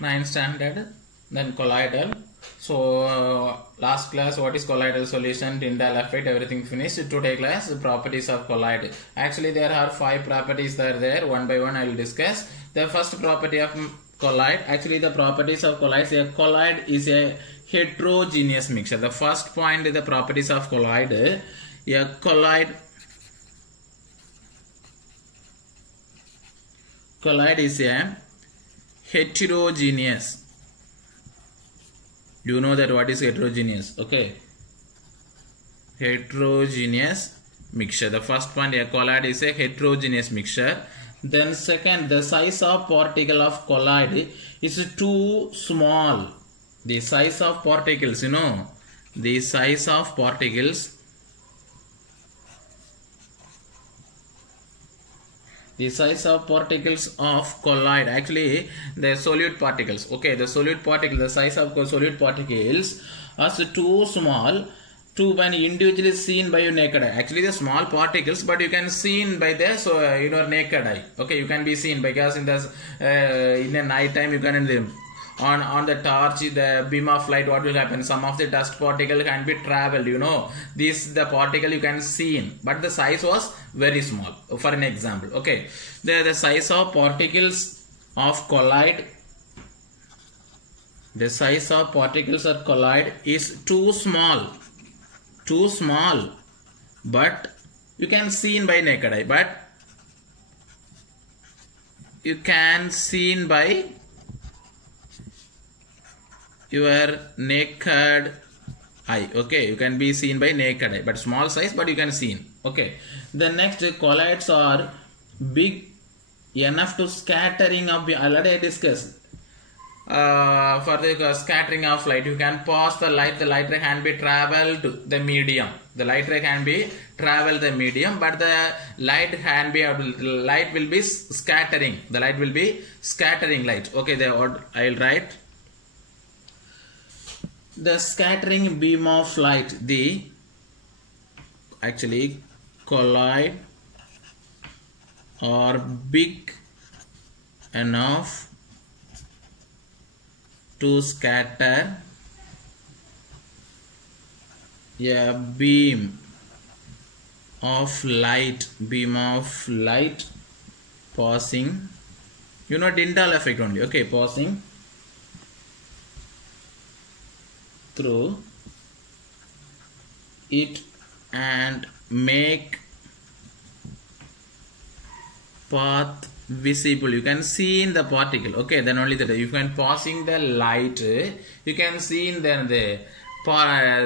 9th standard. Then colloidal. So last class, what is colloidal solution, Tyndall effect, everything finished. Today class, properties of colloid. Actually there are 5 properties that are there. One by one I will discuss. The first property of colloid, actually the properties of colloid, a colloid is a heterogeneous mixture. The first point is the properties of colloid. A colloid is a heterogeneous. You know that what is heterogeneous? Okay. Heterogeneous mixture. The first point, a colloid is a heterogeneous mixture. Then second, the size of particle of colloid is too small. The size of particles, you know, the size of particles, the size of particles of colloid, actually the solute particles, okay, the solute particle, the size of solute particles is too small to be individually seen by your naked eye. Actually the small particles, but you can seen by the your naked eye. Okay, you can be seen because in the in the night time you can on the torch, the beam of light, what will happen? Some of the dust particle can be traveled, you know. This the particle you can see, but the size was very small. For an example, okay, the size of particles of colloid, the size of particles of colloid is too small, but you can see by naked eye. But you can see by your naked eye. Okay, you can be seen by naked eye, but small size, but you can see. Okay, the next, colloids are big enough to scattering of, already discussed. For the scattering of light, you can pass the light ray can be traveled to the medium. The light ray can be travel the medium, but the light will be scattering. The light will be scattering light. Okay, I will write the scattering beam of light. The actually colloid are big enough to scatter a beam of light passing, you know, Tyndall effect only. Okay, passing through it and make path visible. You can see in the particle. Okay, then only that you can passing the light, you can see in the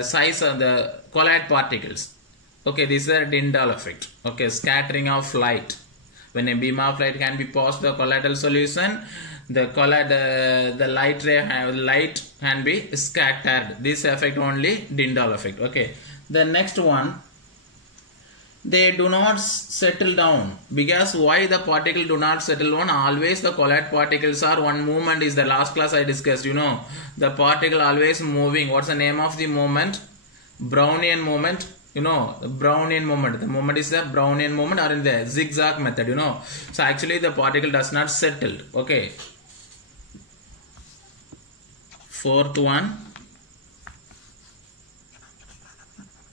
size of the colloid particles. Okay, this is a Tyndall effect. Okay, scattering of light. When a beam of light can be passed the colloidal solution, the light can be scattered. This effect only Tyndall effect. Okay, the next one, they do not settle down. Because why the particle do not settle down? Always the colloid particles are one movement. Is the last class I discussed, you know, the particle always moving. What's the name of the movement? Brownian movement. You know, Brownian movement. The movement is the Brownian movement, or in the zigzag method, you know. So actually the particle does not settle. Okay. Fourth one,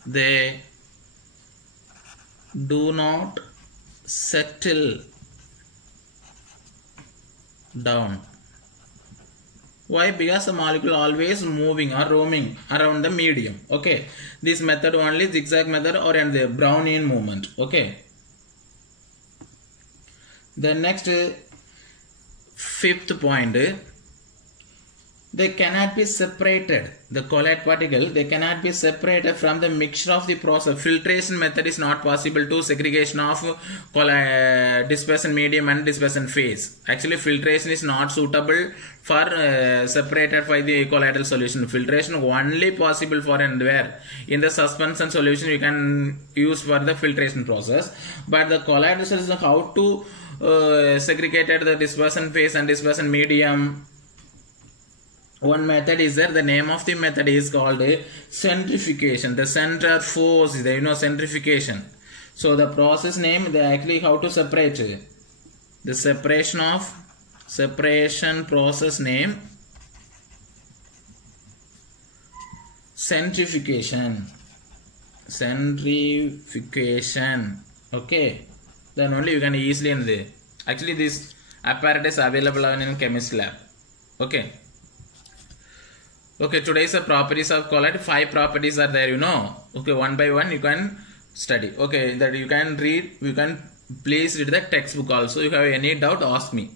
they do not settle down. Why? Because the molecule always moving or roaming around the medium. Okay, this method only, zigzag method or and the Brownian movement. Okay, the next, fifth point, they cannot be separated. The colloid particle, they cannot be separated from the mixture of the process. Filtration method is not possible to segregation of dispersion medium and dispersion phase. Actually, filtration is not suitable for separated by the colloidal solution. Filtration only possible for and where in the suspension solution you can use for the filtration process. But the colloidal solution, how to segregate the dispersion phase and dispersion medium? One method is there. The name of the method is called centrifugation. The center force is there, you know, centrifugation. So the process name, they actually how to separate the separation of separation process name centrifugation. Okay, then only you can easily in the actually this apparatus available in chemistry lab. Okay, today's the properties of colloid. 5 properties are there, okay, one by one you can study. Okay, that you can read, you can please read the textbook also. You have any doubt, ask me.